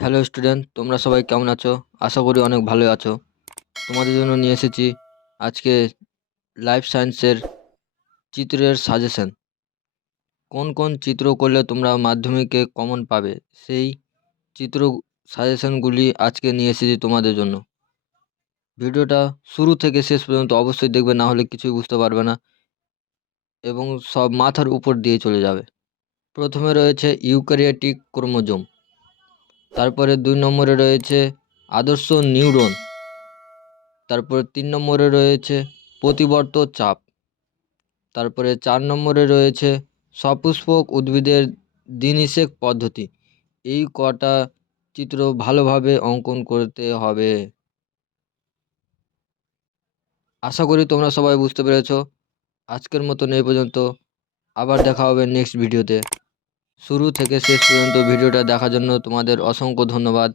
Hello student, তোমরা সবাই কেমন আছো? আশা করি অনেক ভালো আছো। তোমাদের জন্য নিয়ে এসেছি আজকে লাইফ সায়েন্সের চিত্রের সাজেশন। কোন কোন চিত্র করলে তোমরা মাধ্যমিকে কমন পাবে, সেই চিত্র সাজেশনগুলি আজকে নিয়ে এসেছি তোমাদের জন্য। ভিডিওটা শুরু থেকে শেষ পর্যন্ত অবশ্যই দেখবে, না হলে কিছুই বুঝতে পারবে না এবং সব মাথার উপর দিয়ে চলে যাবে। প্রথমে রয়েছে ইউক্যারিওটিক ক্রোমোজোম, তারপরে 2 নম্বরে রয়েছে আদর্শ নিউরন, তারপরে 3 নম্বরে রয়েছে প্রতিবর্ত চাপ, তারপরে 4 নম্বরে রয়েছে সপুষ্পক উদ্ভিদের দ্বিনিষেক পদ্ধতি। এই কটা চিত্র ভালোভাবে অঙ্কন করতে হবে। আশা করি তোমরা সবাই বুঝতে পেরেছো। আজকের মতন এই পর্যন্ত, আবার দেখা হবে নেক্সট ভিডিওতে। শুরু থেকে শেষ পর্যন্ত ভিডিওটা দেখার জন্য তোমাদের অসংখ্য ধন্যবাদ।